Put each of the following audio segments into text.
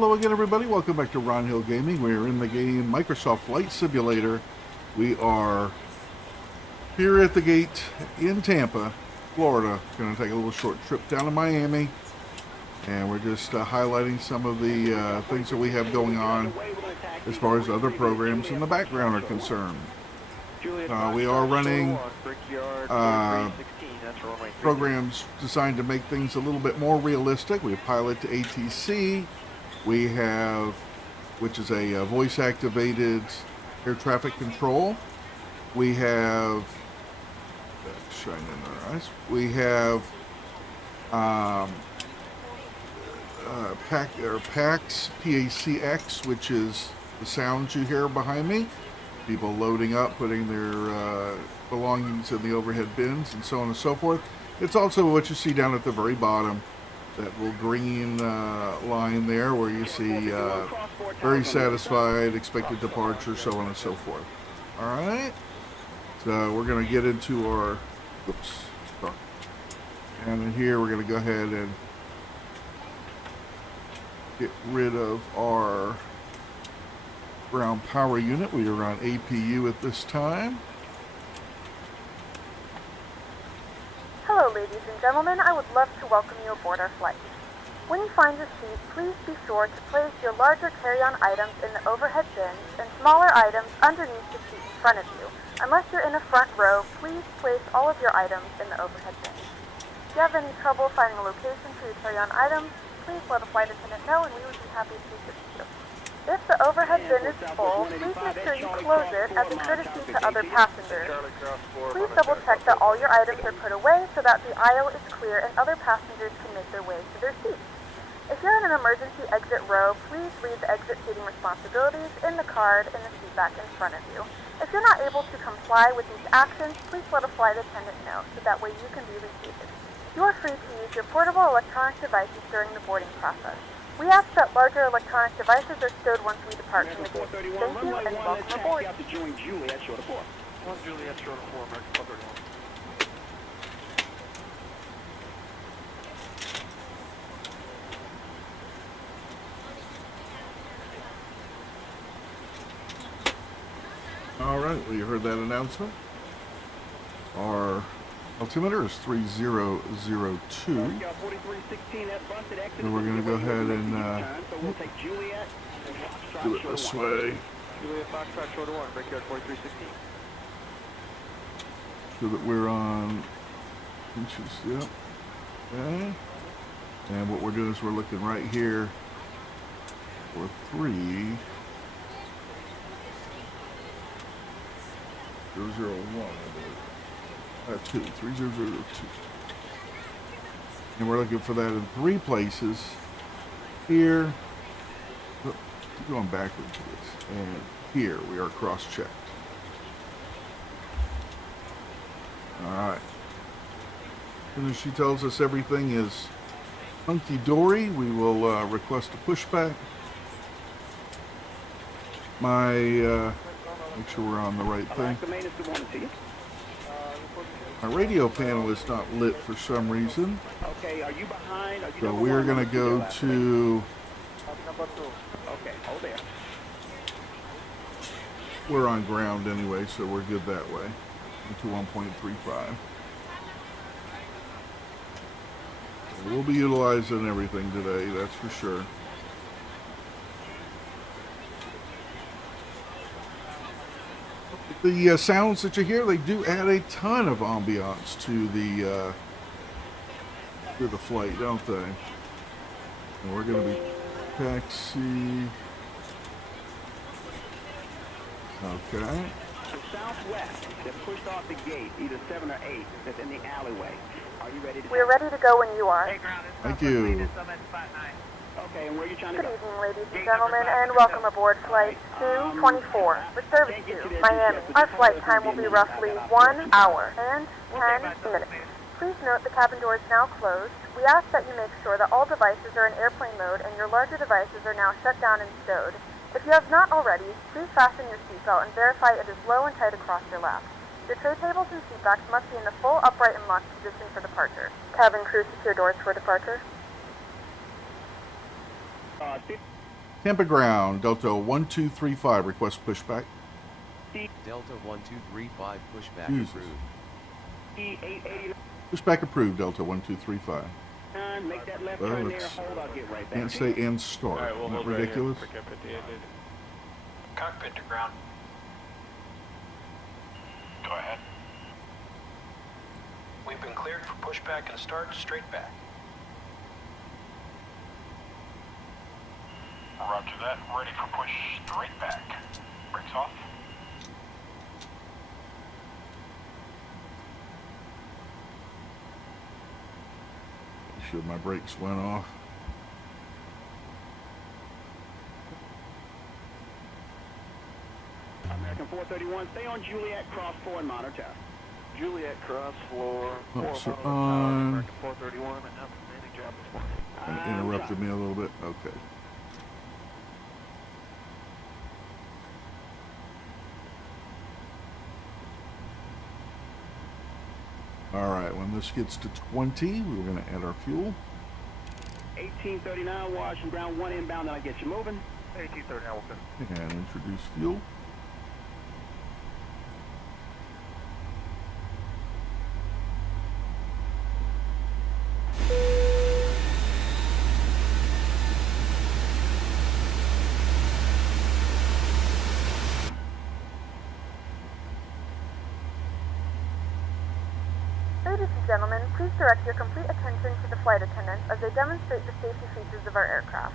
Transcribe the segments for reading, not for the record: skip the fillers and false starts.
Hello again, everybody. Welcome back to Ron Hill Gaming. We're in the game Microsoft Flight Simulator. We are here at the gate in Tampa, Florida. Going to take a little short trip down to Miami. And we're just highlighting some of the things that we have going on as far as other programs in the background are concerned. We are running programs designed to make things a little bit more realistic. We have Pilot2ATC. We have, which is a voice-activated air traffic control. We have, shine in our eyes. We have PACX, PACX, which is the sounds you hear behind me. People loading up, putting their belongings in the overhead bins, and so on and so forth. It's also what you see down at the very bottom, that little green line there where you see very satisfied, expected departure, so on and so forth. All right, so we're going to get into our, and in here we're going to go ahead and get rid of our ground power unit. We are on APU at this time. Hello, ladies and gentlemen. I would love to welcome you aboard our flight. When you find your seat, please be sure to place your larger carry-on items in the overhead bins and smaller items underneath the seat in front of you. Unless you're in the front row, please place all of your items in the overhead bins. If you have any trouble finding a location for your carry-on items, please let a flight attendant know and we would be happy to assist you. If the overhead bin is full, please make sure you close it as a courtesy to other passengers. Please double check that all your items are put away so that the aisle is clear and other passengers can make their way to their seats. If you're in an emergency exit row, please read the exit seating responsibilities in the card in the seat back in front of you. If you're not able to comply with these actions, please let a flight attendant know so that way you can be reseated. You are free to use your portable electronic devices during the boarding process. We ask that larger electronic devices are stowed once we depart from the gate. Thank you and welcome aboard. All right, well, you heard that announcement. Our altimeter is 3002. And we're going to go ahead and do it this way. So that we're on inches, yep. Okay. And what we're doing is we're looking right here for 3001, I believe. 3002. And we're looking for that in 3 places. Here, keep going backwards to this, and here we are cross-checked. All right. And as she tells us everything is hunky-dory, we will request a pushback. Make sure we're on the right thing. My radio panel is not lit for some reason. Okay, are you behind? So we're going to go to... Okay, hold there. We're on ground anyway, so we're good that way. Into 1.35. We'll be utilizing everything today, that's for sure. The sounds that you hear, they do add a ton of ambiance to the flight, don't they? And we're going to be taxi. Okay. The southwest that pushed off the gate, either 7 or 8, that's in the alleyway. Are you ready to? We're ready to go when you are. Thank you. Okay, and where are you trying to Good go? evening, ladies and gentlemen, and welcome aboard Flight 224 with service to Miami. Our flight time will be roughly 1 hour and 10 minutes. Please note the cabin door is now closed. We ask that you make sure that all devices are in airplane mode and your larger devices are now shut down and stowed. If you have not already, please fasten your seatbelt and verify it is low and tight across your lap. Your tray tables and seat backs must be in the full upright and locked position for departure. Cabin crew, secure doors for departure. Tampa ground, Delta 1235, request pushback. Delta 1235 pushback Jesus. approved. E880. Pushback approved, Delta 1235. Make that left Well, turn there. it's- Hold. I'll get right back. Can't say and start. All right, we'll Isn't that hold right here. ridiculous? Pick up at the end. Cockpit to ground. Go ahead. We've been cleared for pushback and start straight back. Roger that. Ready for push straight back. Brakes off. Sure my brakes went off. American 431. Stay on Juliet cross 4 and monitor. Juliet cross floor. Oops, Four, on. American 431. Outstanding job this morning. Kind of interrupted me a little bit. Okay. All right, when this gets to 20, we're going to add our fuel. 1839 Washington ground 1 inbound. Then I get you moving. 1839 will come. And introduce fuel. Ladies and gentlemen, please direct your complete attention to the flight attendants as they demonstrate the safety features of our aircraft.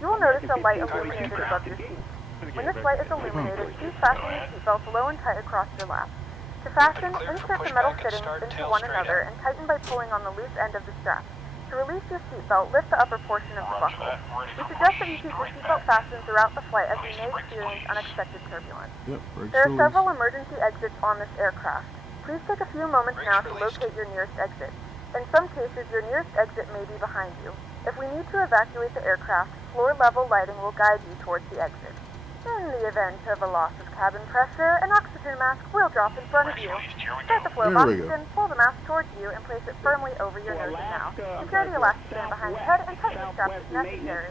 You will notice a light illuminated above your seat. When this light is illuminated, please fasten your seatbelts low and tight across your lap. To fasten, insert the metal fittings into one another and tighten by pulling on the loose end of the strap. To release your seatbelt, lift the upper portion of the buckle. We suggest that you keep your seatbelt fastened throughout the flight as you may experience unexpected turbulence. Yep, brakes There are released. several emergency exits on this aircraft. Please take a few moments now to locate your nearest exit. In some cases, your nearest exit may be behind you. If we need to evacuate the aircraft, floor-level lighting will guide you towards the exit. In the event of a loss of cabin pressure, an oxygen mask will drop in front of you. Start the flow of There we go. oxygen, pull the mask towards you, and place it firmly over your nose and mouth. Secure the elastic behind the head and tighten the straps if necessary.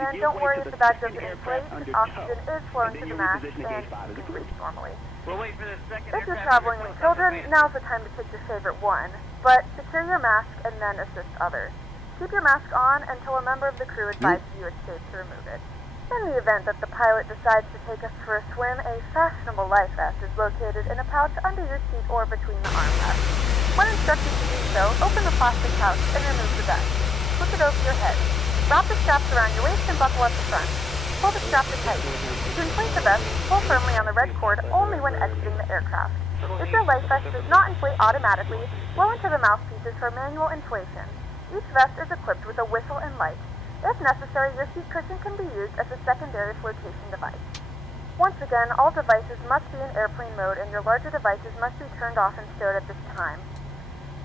And don't worry if the bag doesn't inflate, oxygen is flowing to the mask and you can breathe normally. We'll wait for the second. If you're traveling with children, now's the time to pick your favorite one. But secure your mask and then assist others. Keep your mask on until a member of the crew advises you it's safe to remove it. In the event that the pilot decides to take us for a swim, a fashionable life vest is located in a pouch under your seat or between the armrests. When instructed to do so, open the plastic pouch and remove the vest. Flip it over your head. Wrap the straps around your waist and buckle at the front. Pull the strap to tight. To inflate the vest, pull firmly on the red cord only when exiting the aircraft. If your life vest does not inflate automatically, blow into the mouthpieces for manual inflation. Each vest is equipped with a whistle and light. If necessary, your seat cushion can be used as a secondary flotation device. Once again, all devices must be in airplane mode and your larger devices must be turned off and stowed at this time.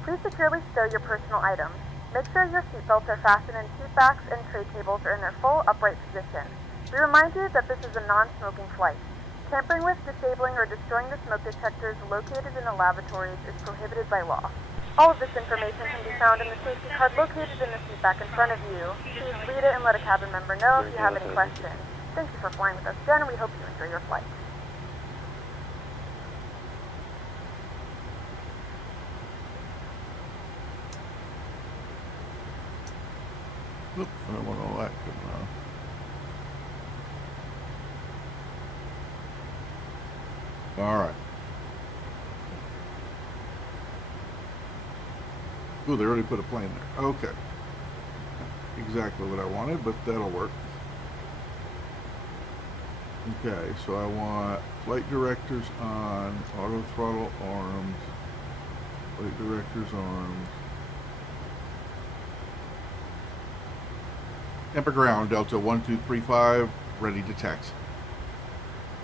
Please securely stow your personal items. Make sure your seatbelts are fastened and seat backs and tray tables are in their full upright position. We remind you that this is a non-smoking flight. Tampering with, disabling, or destroying the smoke detectors located in the lavatories is prohibited by law. All of this information can be found in the safety card located in the seat back in front of you. Please read it and let a cabin member know if you have any questions. Thank you for flying with us again, and we hope you enjoy your flight. Oop, I don't want all that going on. All right. Ooh, they already put a plane there. Okay. Exactly what I wanted, but that'll work. Okay, so I want flight directors on, auto throttle arms, flight directors arms. Tampa ground, Delta 1235, ready to taxi.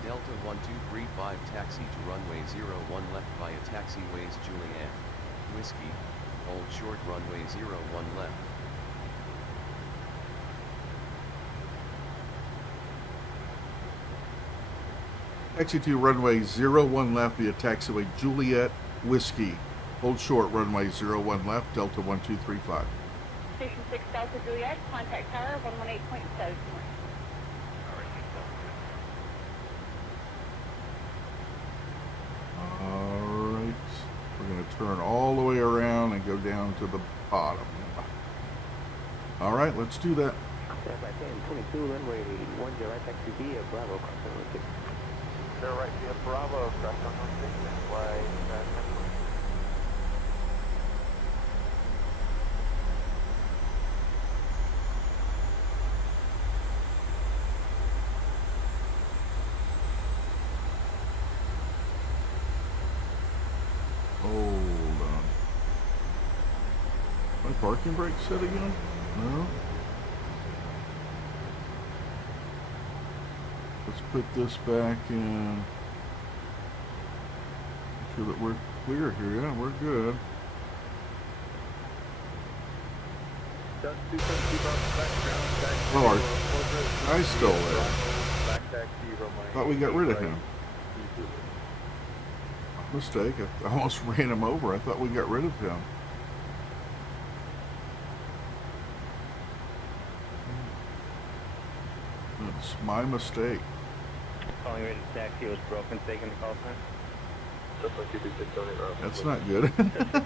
Delta 1235 taxi to runway 01 left via taxiways Juliet. Whiskey, hold short runway 01 left. Taxi to runway 01 left via taxiway Juliet, Whiskey. Hold short runway 01 left, Delta 1235. Station 6 Delta Juliet, contact tower 118.7. turn all the way around and go down to the bottom. All right, let's do that. By 1022, runway 10, taxi B, Bravo, cross runway 6. They're right, via Bravo, cross runway 6, and fly 10. Hold on. My parking brake set again? No. Let's put this back in. Make sure that we're clear here. Yeah, we're good. Oh, I stole it. Thought we got rid of him. Mistake. I almost ran him over. I thought we got rid of him. It's my mistake. Calling rated taxi was broken, taking the call sign. That's not good.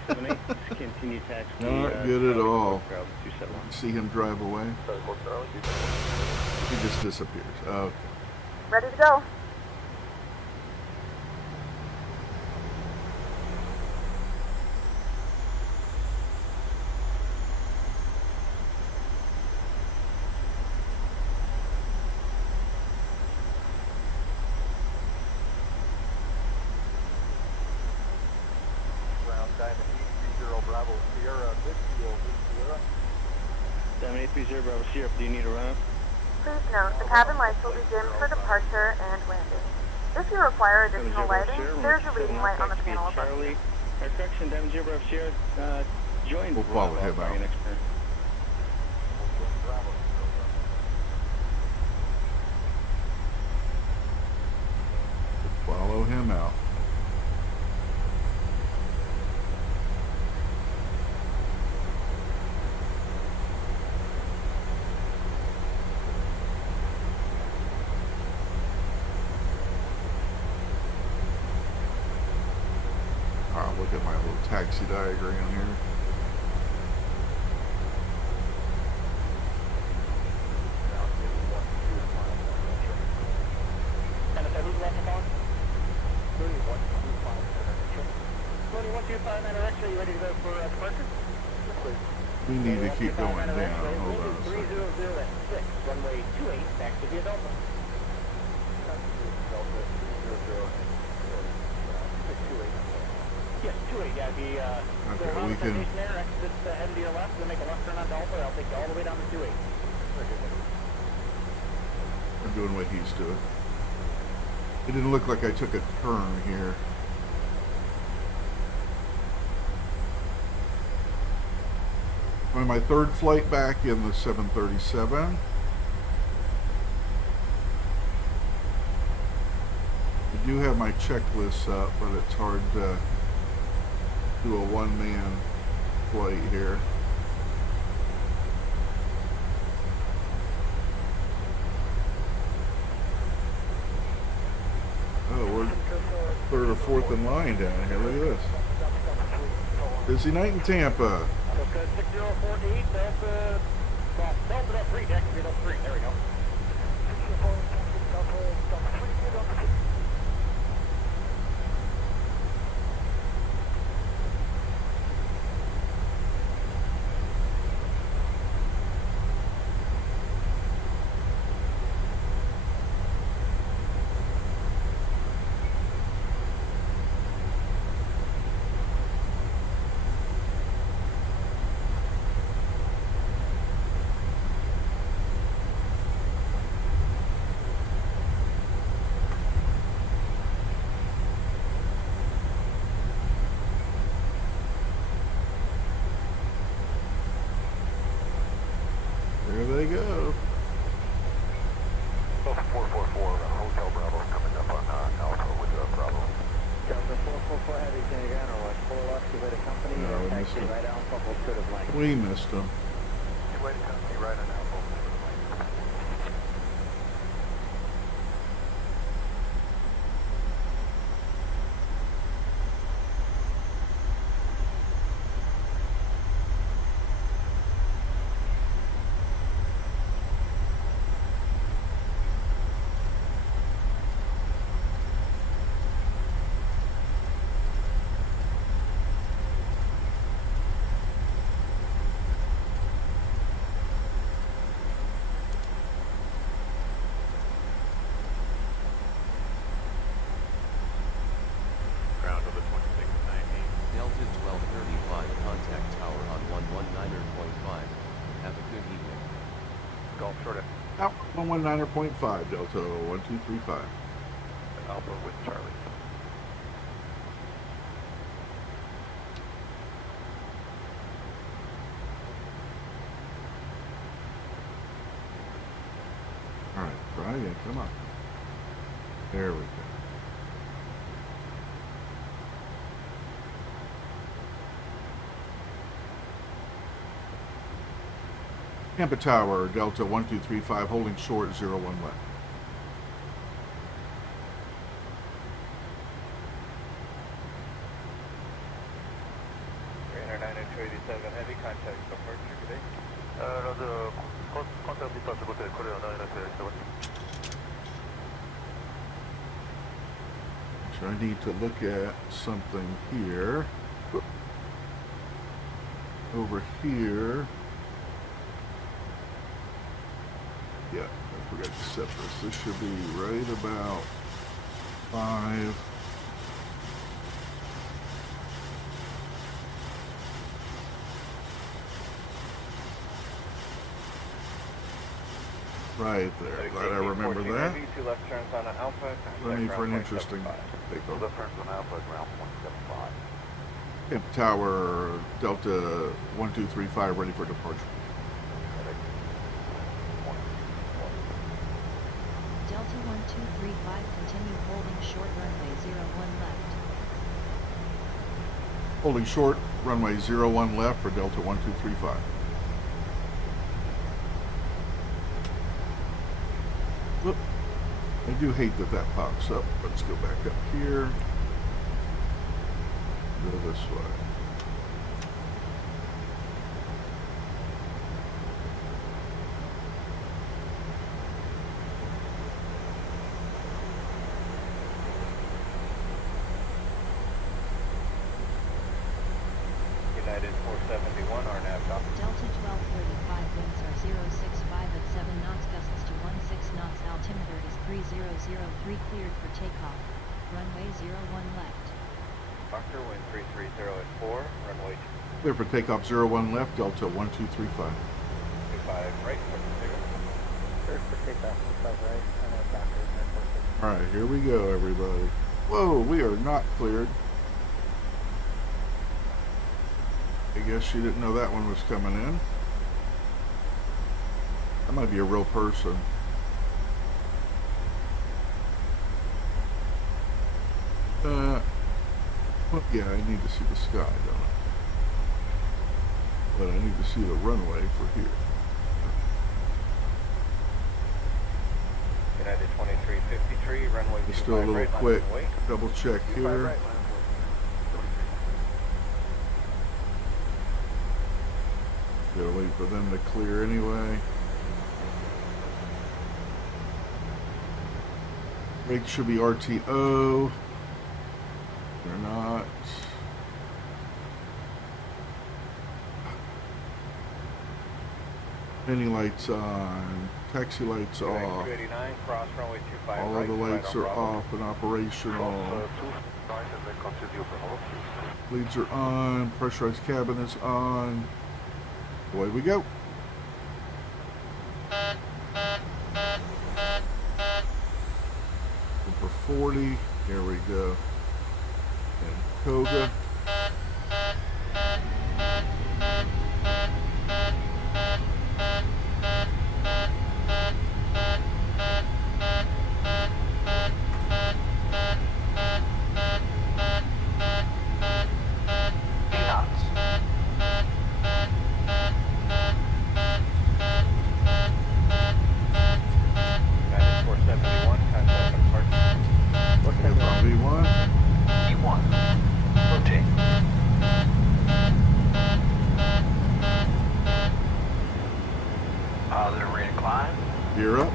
78, continue taxi. Not good at all. See him drive away. He just disappears. Okay. Ready to go. Bravo, Sierra, midfield, Sierra. 7830 Bravo Sierra, do you need a run-up? Please note, the cabin lights will be dimmed for departure and landing. If you require additional lighting, there's a reading light on the panel above. Charlie, correction, 70 Bravo Sierra, join We'll follow him out. Follow him out. Look at my little taxi diagram here. We need to keep going down. Hold on a second. Runway 28, back to the Delta. Yes, 28, yeah, okay, we can. There, exit head to your left, then make a left turn on Delta. I'll take you all the way down to 28. I'm doing what he's doing. It didn't look like I took a turn here. On my third flight back in the 737. I do have my checklists up, but it's hard to do a one-man flight here. Oh, we're third or fourth in line down here. Look at this. Busy night in Tampa. 6048, Delta 3, Delta 3, there we go. There they go. 444, Hotel Bravo coming up on Alpha with Bravo. Delta 444 Heavy, can you get or what? 4 left, you wait a company, No, we taxi missed him. right down, couple could have like. We missed them. You wait a company right on Alpha. short end. Out 119.5, Delta 1235. Alpha with Charlie. All right, try again. Come on. There we go. Tampa Tower, Delta 1235, holding short, 01 left. Heavy contact departure today. Contact departure hotel, Korea 987. So I need to look at something here. Over here. Yeah, I forgot to set this. This should be right about 5. Right there. Glad I remember that. Heavy, 2 left turns on an Alpha. Ready for an interesting Two takeoff. left turns on Alpha, ground 175. Tampa Tower, Delta 1235, ready for departure. Delta 1235, continue holding short runway 01 left. Holding short, runway 01 left for Delta 1235. Whoop. I do hate that that pops up. Let's go back up here. Go this way. United 471, RNAV copy. Delta 1235, winds are 065 at 7 knots, gusts to 16 knots, altimeter is 3003, cleared for takeoff. Runway 01 left. Fokker, wind 330 at 4, runway Clear for takeoff 01 left, Delta 1235. 25 right, Cleared for takeoff, 25 right, Fokker, Alright, here we go, everybody. Whoa, we are not cleared. I guess she didn't know that one was coming in. That might be a real person. Well, yeah, I need to see the sky, don't I? But I need to see the runway for here. United 2353, runway Just 25 do a little right, quick line away. double check 25 here. right, line Gotta wait for them to clear anyway. Brakes should be RTO. They're not. Many lights on. Taxi lights away. off. 289, cross runway 25 All right, of the right lights on are Bravo. off and operational. Leads are on. Pressurized cabin is on. Away we go. For 40. Here we go. And Koga. United 471, contact departure. Here from V1. E1. Rotate. Positive rate of climb. Gear up.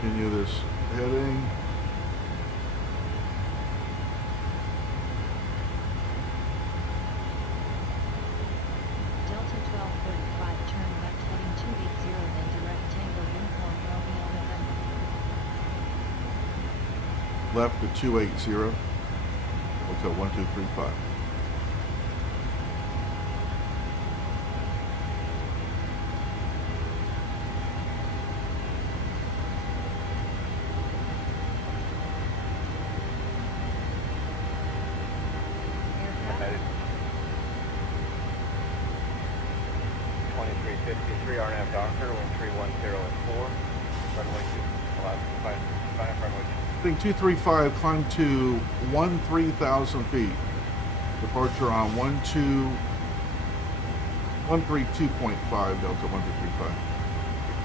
Continue this heading. Delta 1235, turn left heading 280, then direct Tango Uniform Romeo November. Left to 280. Delta 1235. Headed 2353 RNAV Doctor, wind 310 runway 25, runway Thing 235 climb to 13,000 feet. Departure on 132.5 Delta 1235.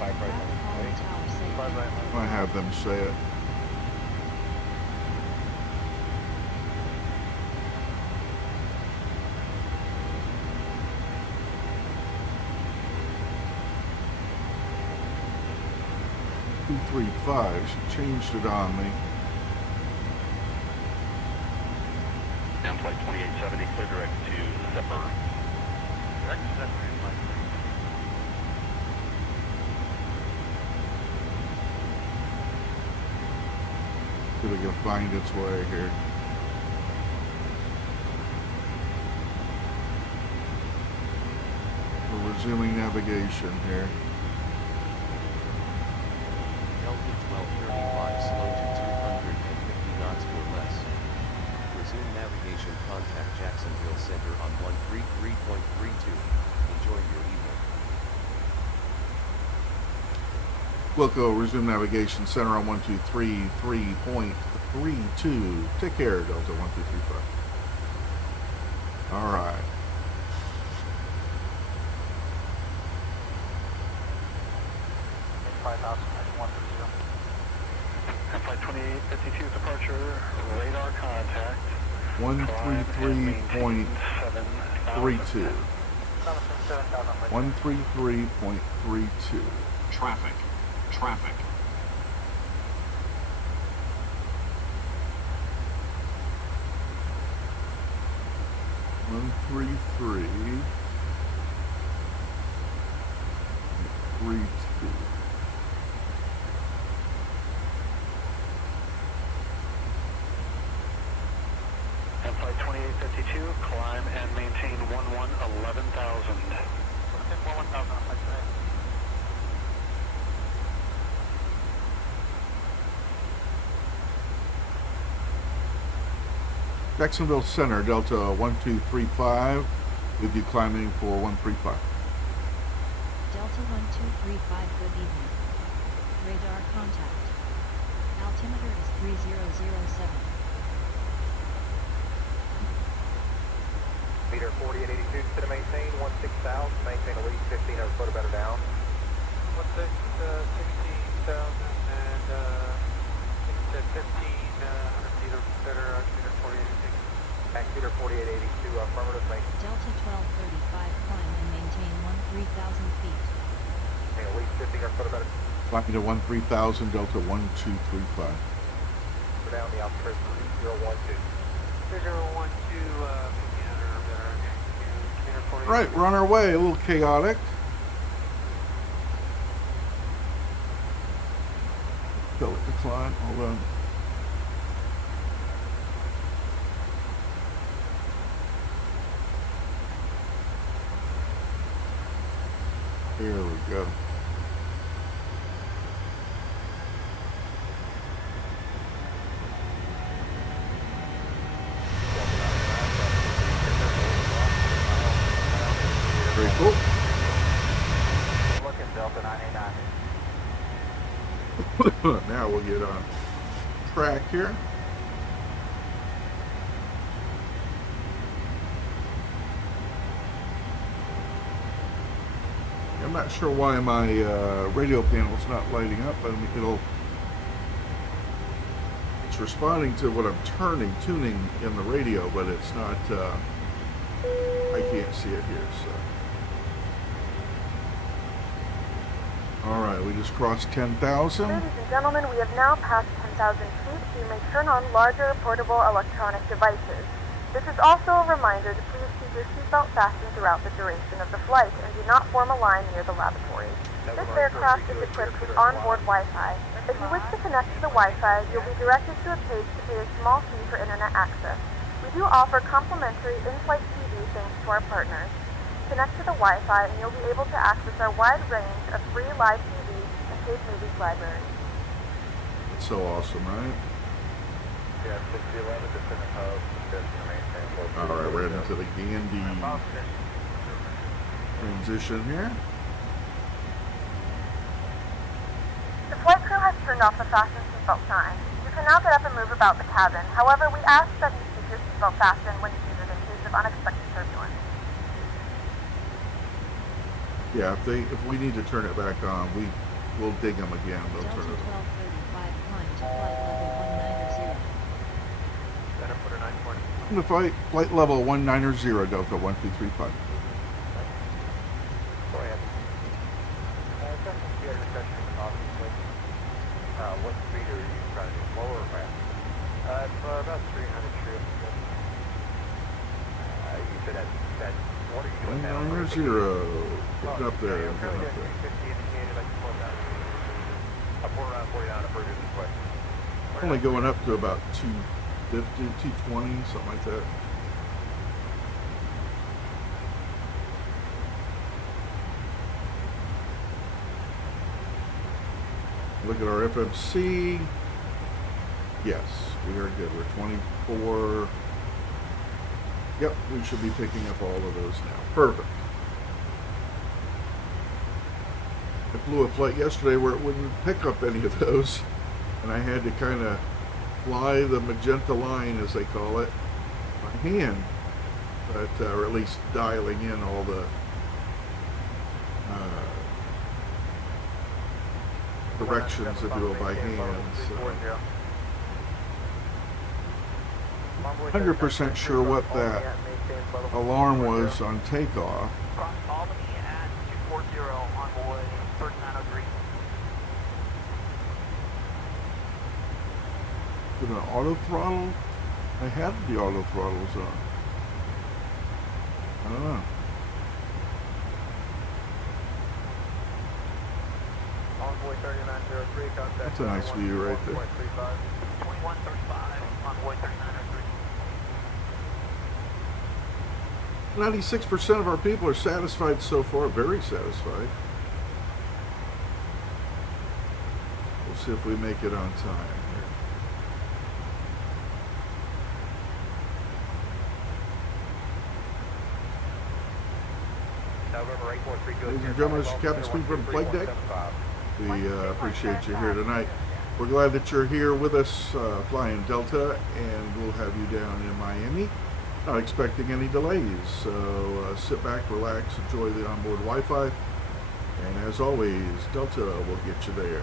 25 right. Bravo Tower, say 5 right. I have them say it. She changed it on me. Down flight 2870, clear direct to Zephyr. Direct to Zephyr in flight. Gonna go find its way here. We're resuming navigation here. Delta 1235 slow to 250 knots or less. Resume navigation, contact Jacksonville Center on 133.32. Enjoy your evening. Wilco, resume navigation, center on 123.32. Take care, Delta 1235. All right. Flight 2852 departure, radar contact. 133.32. 133.32. Traffic. Traffic. One, 32. And flight 2852, climb and maintain 11,000. 11,000 on flight today. Jacksonville Center, Delta 1235, with you climbing for 135. Delta 1235, good evening. Radar contact. Altimeter is 3007. Meter 4882, to maintain 16,000, maintain at least 1,500 foot or better down. 16,000 and 1,500 feet or better, altimeter 4882. Altimeter 4882, affirmative, maintain Delta 1235, climb and maintain 13,000 feet. at least 1,500 foot or better. Climbing to 13,000, Delta 1235. We're down the altimeter 3012. 3012, 1,500 or better, okay. Altimeter 4882. Right, we're on our way, a little chaotic. Tell it to climb, hold on. Here we go. Very cool. Looking Delta 989. Now we'll get on track here. I'm not sure why my radio panel's not lighting up. I mean, it's responding to what I'm tuning in the radio, but it's not, I can't see it here, so. All right, we just crossed 10,000. Ladies and gentlemen, we have now passed 10,000 feet. You may turn on larger portable electronic devices. This is also a reminder to please keep your seatbelt fastened throughout the duration of the flight and do not form a line near the lavatory. This aircraft is equipped with onboard Wi-Fi. If you wish to connect to the Wi-Fi, you'll be directed to a page to pay a small fee for internet access. We do offer complimentary in-flight TV thanks to our partners. Connect to the Wi-Fi and you'll be able to access our wide range of free live TV and paid movies library. It's so awesome, right? Yeah, 6011, descend the hub, descend the maintain. Alright, we're heading to the Gandhi transition here. The flight crew has turned off the fasten seatbelt sign. You can now get up and move about the cabin. However, we ask that you keep your seatbelt fastened when needed in case of unexpected turbulence. Yeah, if we need to turn it back on, we'll dig them again. They'll Delta turn it on. 1235, climb to flight level 190. Center footer 920. Come to flight level 190, Delta 1235. Go ahead. Just to get a discussion, obviously. What speed are you trying to do, slower or faster? It's about 300 trips. You said that, what are you doing now? 190. Getting up there. I'm currently at 350 indicated, I can slow down. I'll pour around 49 for this question. Only going up to about 250, 220, something like that. Look at our FMC. Yes, we are good. We're 24. Yep, we should be picking up all of those now. Perfect. I flew a flight yesterday where it wouldn't pick up any of those, and I had to kind of fly the magenta line, as they call it, by hand, but or at least dialing in all the directions, if you will, by hand. So 100% sure what that alarm was on takeoff. Cross Albany at 240 on board 3903. With an auto throttle? I had the auto throttles on. I don't know. Envoy 3903, contact. That's a nice view right there. 2135 on board 3903. 96% of our people are satisfied so far, very satisfied. We'll see if we make it on time here. November 8432. Ladies and gentlemen, this is Captain Speed from the flight deck. We appreciate you here tonight. We're glad that you're here with us flying Delta, and we'll have you down in Miami. Not expecting any delays, so sit back, relax, enjoy the onboard Wi-Fi, and as always, Delta will get you there.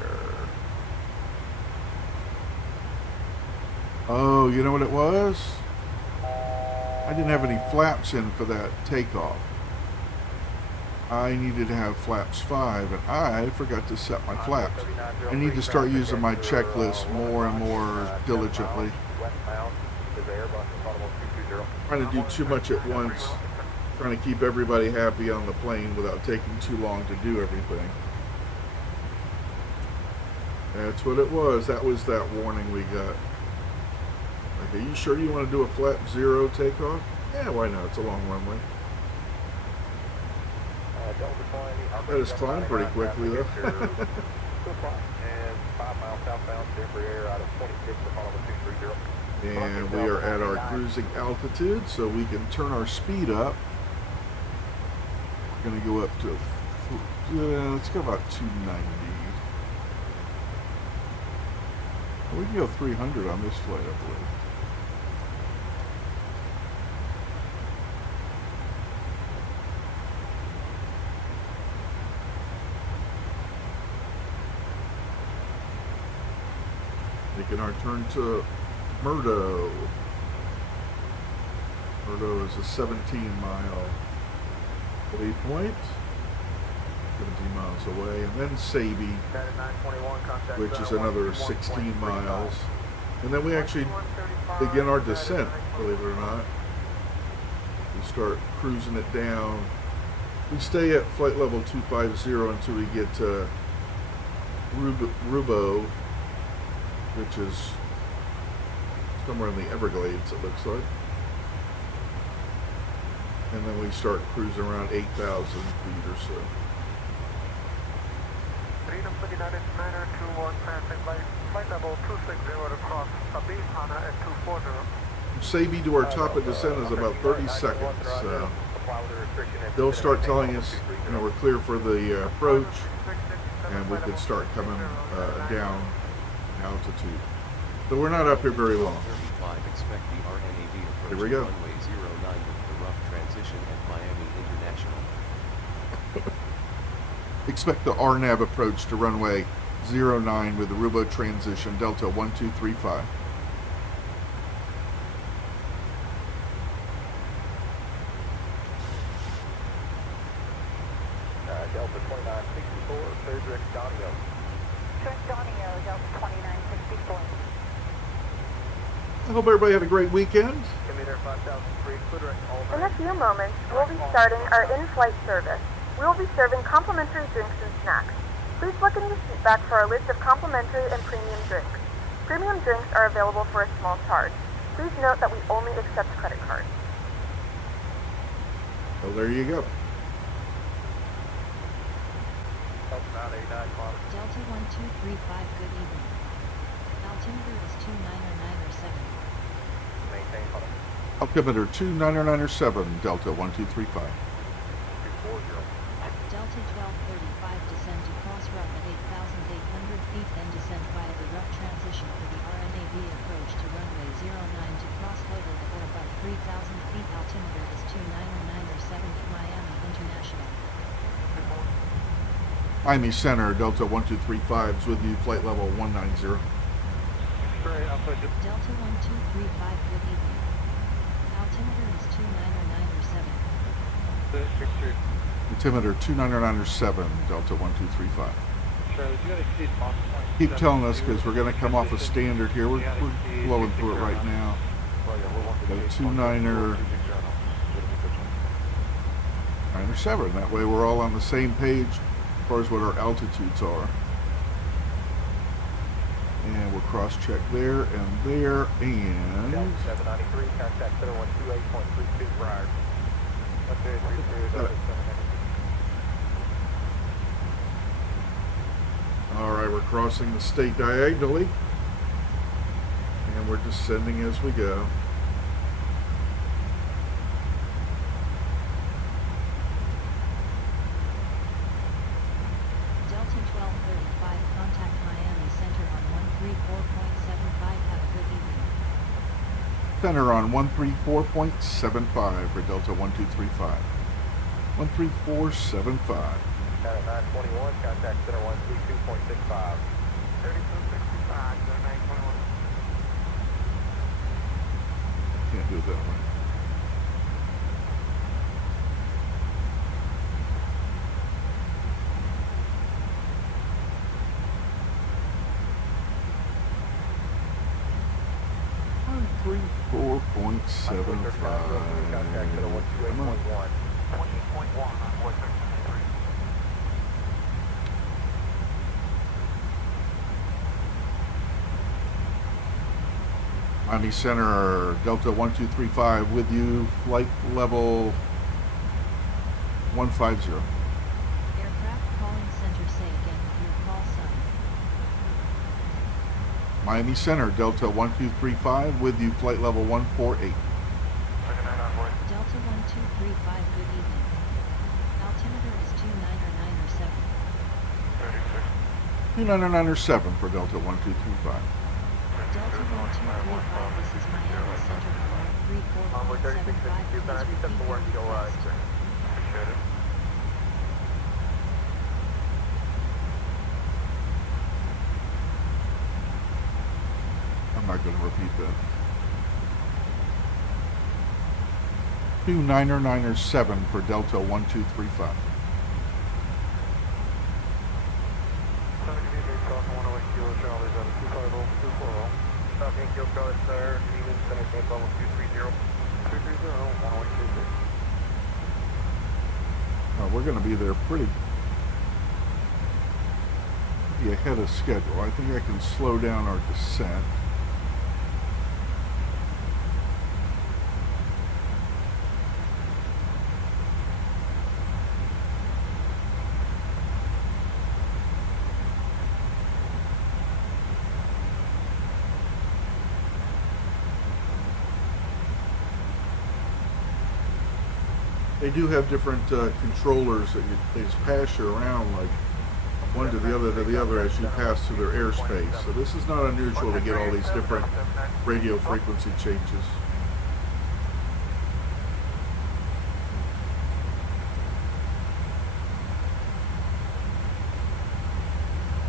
Oh, you know what it was? I didn't have any flaps in for that takeoff. I needed to have flaps 5, and I forgot to set my flaps. I need to start using my checklist more and more diligently. Trying to do too much at once, trying to keep everybody happy on the plane without taking too long to do everything. That's what it was. That was that warning we got. Like, are you sure you want to do a flap 0 takeoff? Yeah, why not? It's a long runway. That has climbed pretty quickly, though. And 5 miles southbound, Denver Air out of 26 for follow 230. And we are at our cruising altitude, so we can turn our speed up. We're going to go up to, let's go about 290. We can go 300 on this flight, I believe. Making our turn to Murdo. Murdo is a 17-mile waypoint, 17 miles away, and then Sabi, which is another 16 miles. And then we actually begin our descent, believe it or not. We start cruising it down. We stay at flight level 250 until we get to Rubo, which is somewhere in the Everglades, it looks like. And then we start cruising around 8,000 feet or so. Freedom 3989er 21, passing flight level 260 to cross Abid Hana at 240. Sabi to our top of descent is about 30 seconds. They'll start telling us, you know, we're clear for the approach, and we could start coming down altitude. But we're not up here very long. Expect the RNAV approach Here we go. to runway 09 with the rough transition at Miami International. Expect the RNAV approach to runway 09 with the Rubo transition, Delta 1235. Delta 2964, Cedric Donio. Check Donio, Delta 2964. I hope everybody had a great weekend. Commuter 5003, Cedric, all In a few moments, we'll be starting our in-flight service. We will be serving complimentary drinks and snacks. Please look in your seat back for our list of complimentary and premium drinks. Premium drinks are available for a small charge. Please note that we only accept credit cards. Well, there you go. Delta 1235, good evening. Altimeter is 29907. Maintain huddle. Altimeter 29907, Delta 1235. 240. Delta 1235, descend to cross run at 8,800 feet, then descend via the rough transition for the RNAV approach to runway 09 to cross hover at or above 3,000 feet. Altimeter is 29907 at Miami International. Miami Center, Delta 1235 is with you, flight level 190. Delta 1235, good evening. Altimeter is 29907. Altimeter 29907, Delta 1235. Keep telling us because we're going to come off a standard here. We're blowing through it right now. Go 29907. That way we're all on the same page as far as what our altitudes are. And we'll cross-check there and there, and Delta 793, contact 0128.32 prior. Okay, 32, all right, we're crossing the state diagonally, and we're descending as we go. Delta 1235, contact Miami Center on 134.75. Have a good evening. Center on 134.75 for Delta 1235. 13475. At 921, contact center 132.65. 3265, 921. Can't do it that way. Contact center 128.1. 28.1 on board 1393. Miami Center, Delta 1235 with you, flight level 150. Aircraft calling center, say again with your call sign. Miami Center, Delta 1235 with you, flight level 148. Delta 1235, good evening. Altimeter is 29907. 29907 for Delta 1235. Delta 1235, this is Miami Center on 134.75. Please repeat your request. Appreciate it. I'm not going to repeat that. 29907 for Delta 1235. We're going to be there pretty ahead of schedule. I think I can slow down our descent. They do have different controllers that they just pass you around like one to the other as you pass through their airspace. So this is not unusual to get all these different radio frequency changes.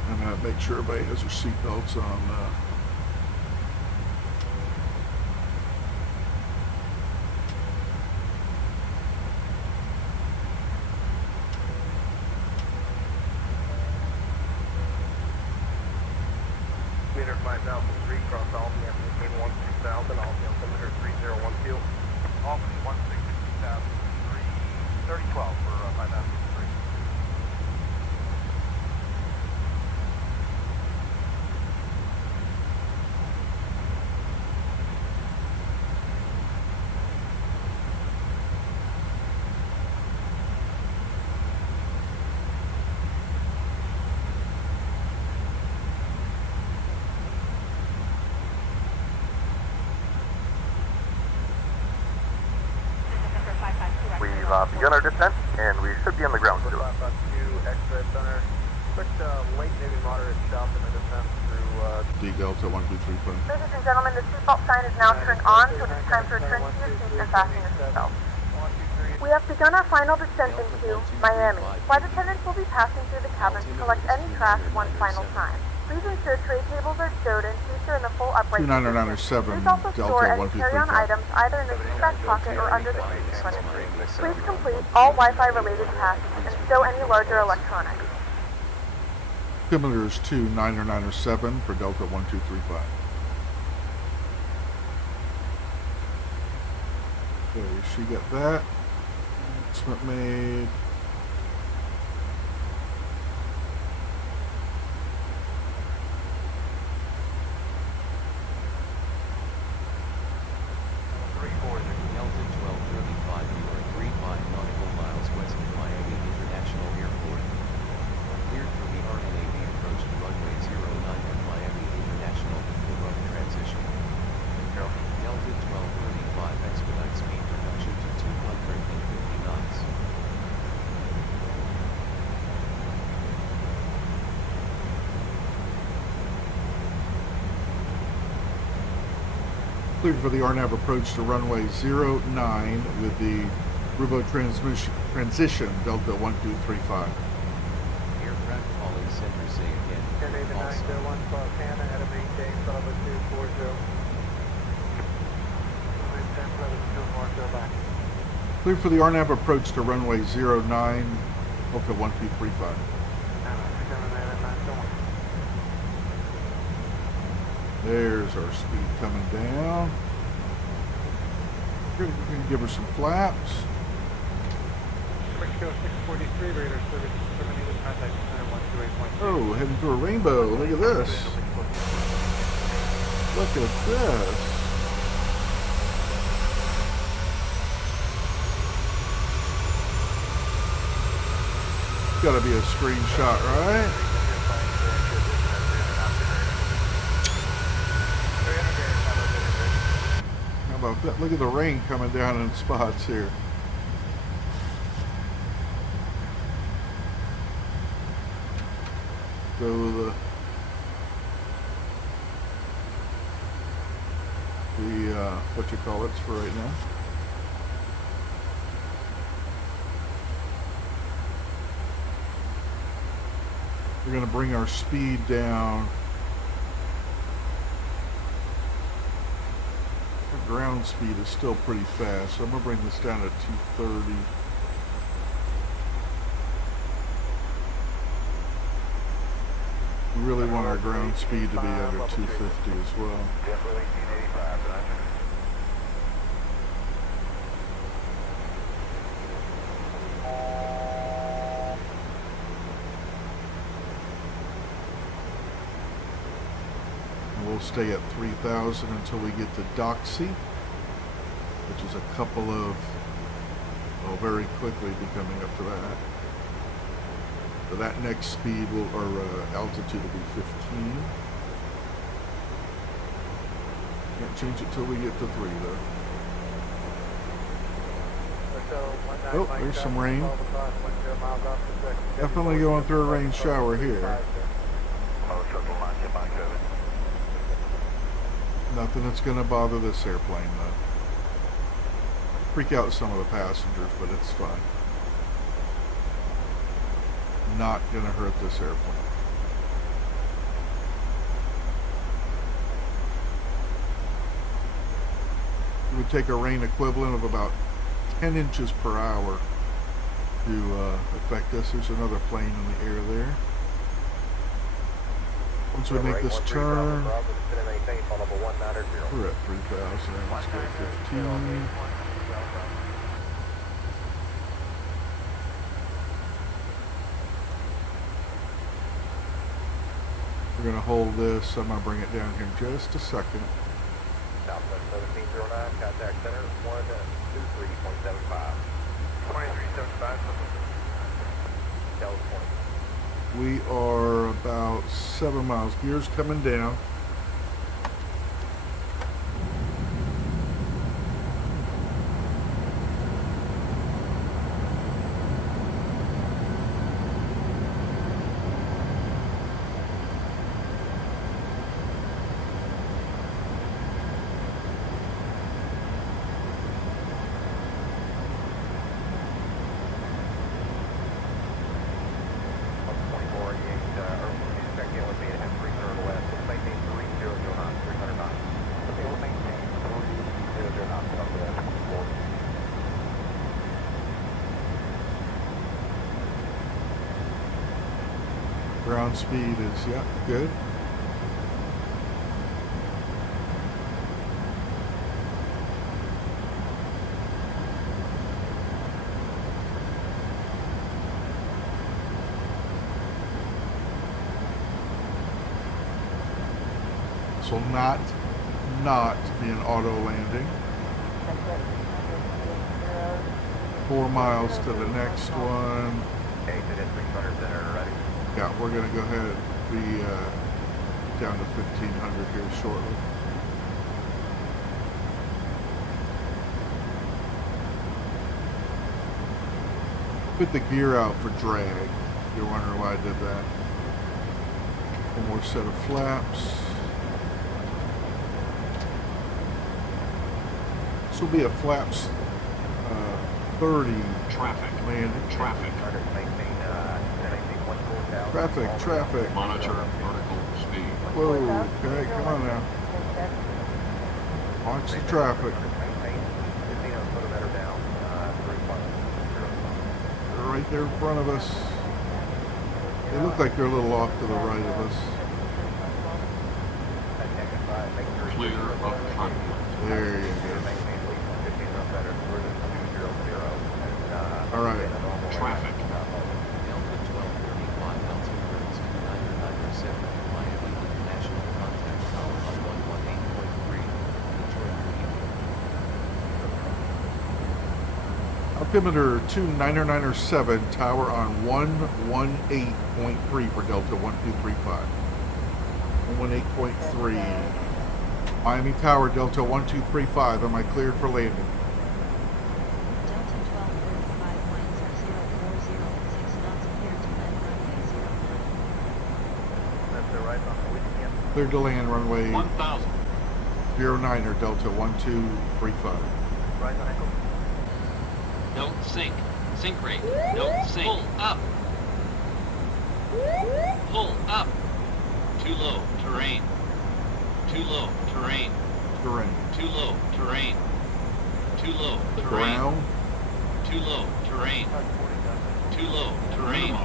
And make sure everybody has their seatbelts on. Meter 5003, cross Albany, maintain 16000, Albany altimeter 3012. Albany 160,003, 3012 for 5003. We've begun our descent, and we should be on the ground soon. 552, X-ray center. Expect late, maybe moderate stop in the descent through D Delta 1234. Ladies and gentlemen, the seatbelt sign is now turned on, so it is time to return to your seats and fasten your seatbelt. We have begun our final descent into Miami. Flight attendants will be passing through the cabin to collect any trash one final time. Please ensure tray tables are stowed and seats are in the full upright position. 2997 Please also store Delta any carry-on 1235. items either in the seat back pocket or under the seat cushion. Please complete all Wi-Fi related tasks and stow any larger electronics. Similar is 2997 for Delta 1235. Okay, she got that. Announcement made. Delta 1235, you are 35 nautical miles west of Miami International Airport. Cleared for the RNAV approach to runway 09 at Miami International before rough transition. Delta 1235 expedite speed reduction to 250 knots. Cleared for the RNAV approach to runway 09 with the Rubo transition Delta 1235. Aircraft calling center say again. 108901 cross Hannah at a maintain Sullivan 240. 10 Sullivan 240 back. Cleared for the RNAV approach to runway 09 Delta 1235. There's our speed coming down. We're going to give her some flaps. 643, radar service terminated, contact center 128.2. Oh, heading to a rainbow. Look at this. Look at this. Gotta be a screenshot, right? How about that? Look at the rain coming down in spots here. So the what you call it's for right now. We're going to bring our speed down. Our ground speed is still pretty fast, so I'm going to bring this down to 230. We really want our ground speed to be under 250 as well. And we'll stay at 3,000 until we get to Doxy, which is a couple of, well, very quickly be coming up to that. So that next speed will, or altitude will be 15. Can't change it till we get to 3 though. Oh, there's some rain. Definitely going through a rain shower here. Nothing that's going to bother this airplane though. Freak out some of the passengers, but it's fine. Not going to hurt this airplane. It would take a rain equivalent of about 10 inches per hour to affect us. There's another plane in the air there. Once we make this turn, we're at 3,000. Let's go 15. We're going to hold this. I'm going to bring it down here in just a second. Southwest 1709, contact center 123.75. 2375, California. We are about 7 miles. Gears coming down. Ground speed is, yeah, good. This will not be an auto landing. 4 miles to the next one. Yeah, we're going to go ahead and be down to 1,500 here shortly. Put the gear out for drag. You're wondering why I did that. One more set of flaps. This will be a flaps 30 Traffic. landing. Traffic. Traffic. Monitor vertical speed. Whoa, okay, come on now. Watch the traffic. They're right there in front of us. They look like they're a little off to the right of us. Clear of conflict. There you go. All right. Traffic. Delta 1235 altitude 2997 Miami International Contact Tower on 118.3. Enjoy your evening. Altimeter 2997, tower on 118.3 for Delta 1235. 118.3. Miami Tower, Delta 1235. Am I cleared for landing? Delta 1235 winds are 040 at 6 knots, clear to land runway 09. That's the right on the weekend. Cleared to land runway 1,000. 09er, Delta 1235. Right on ankle. Don't sink. Sink rate. Don't sink. Pull up. Pull up. Too low. Terrain. Too low. Terrain. Terrain. Too low. Terrain. Too low. Terrain. Ground. Too low. Terrain. Too low. Terrain.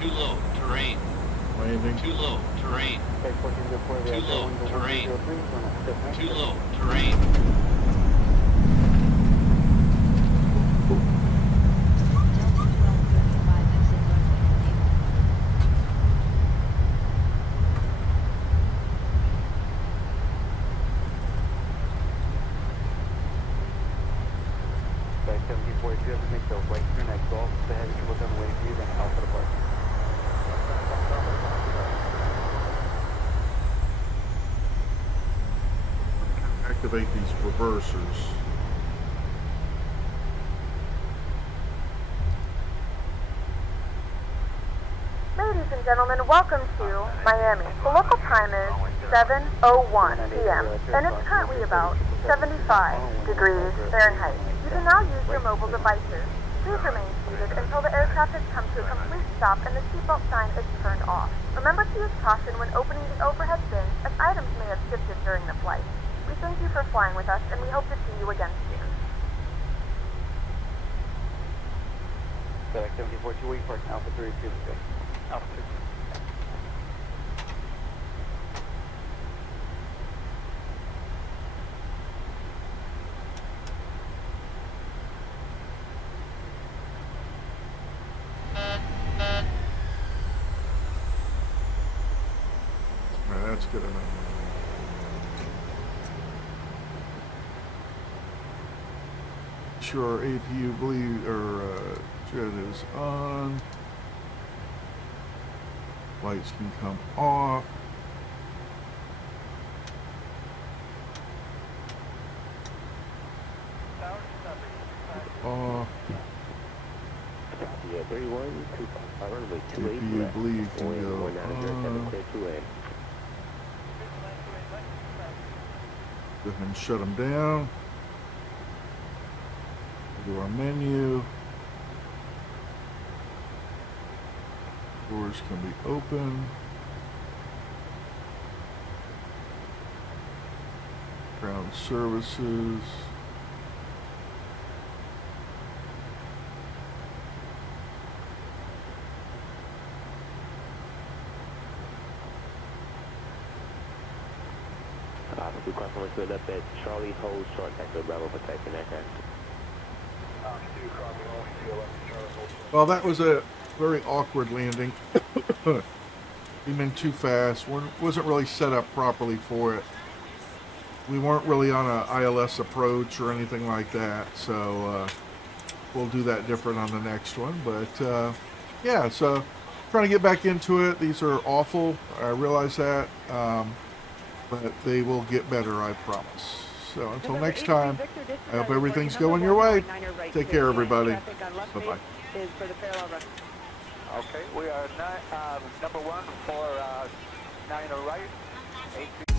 Too low. Terrain. Landing. Too low. Terrain. Too low. Terrain. Too low. Terrain. Delta 1235 exit runway enabled. By 1742, have to make the right turn at Golf. The heavy triple down the way for you, then Alpha depart. Activate these reversers. and gentlemen, welcome to Miami. The local time is 7:01 p.m. and it's currently about 75 degrees Fahrenheit. You can now use your mobile devices. Please remain seated until the aircraft has come to a complete stop and the seatbelt sign is turned off. Remember to use caution when opening the overhead bins, as items may have shifted during the flight. We thank you for flying with us, and we hope to see you again soon. Activity 42 week for Alpha 3 2. Alpha 3. That's good enough. Sure, APU bleed or jet is on. Lights can come off. Off. Yeah, 31, 255, runway 28 APU left. bleed can go on. Go ahead and shut them down. Do our menu. Doors can be open. Ground services. We cross on good up at Charlie, hold short taxi Bravo for taking aircraft. Well, that was a very awkward landing. Came in too fast. Wasn't really set up properly for it. We weren't really on a ILS approach or anything like that, so we'll do that different on the next one. But yeah, so trying to get back into it. These are awful. I realize that. But they will get better, I promise. So until next time, I hope everything's going your way. Take care, everybody. Bye-bye. Okay, we are number 1 for 9 right. 8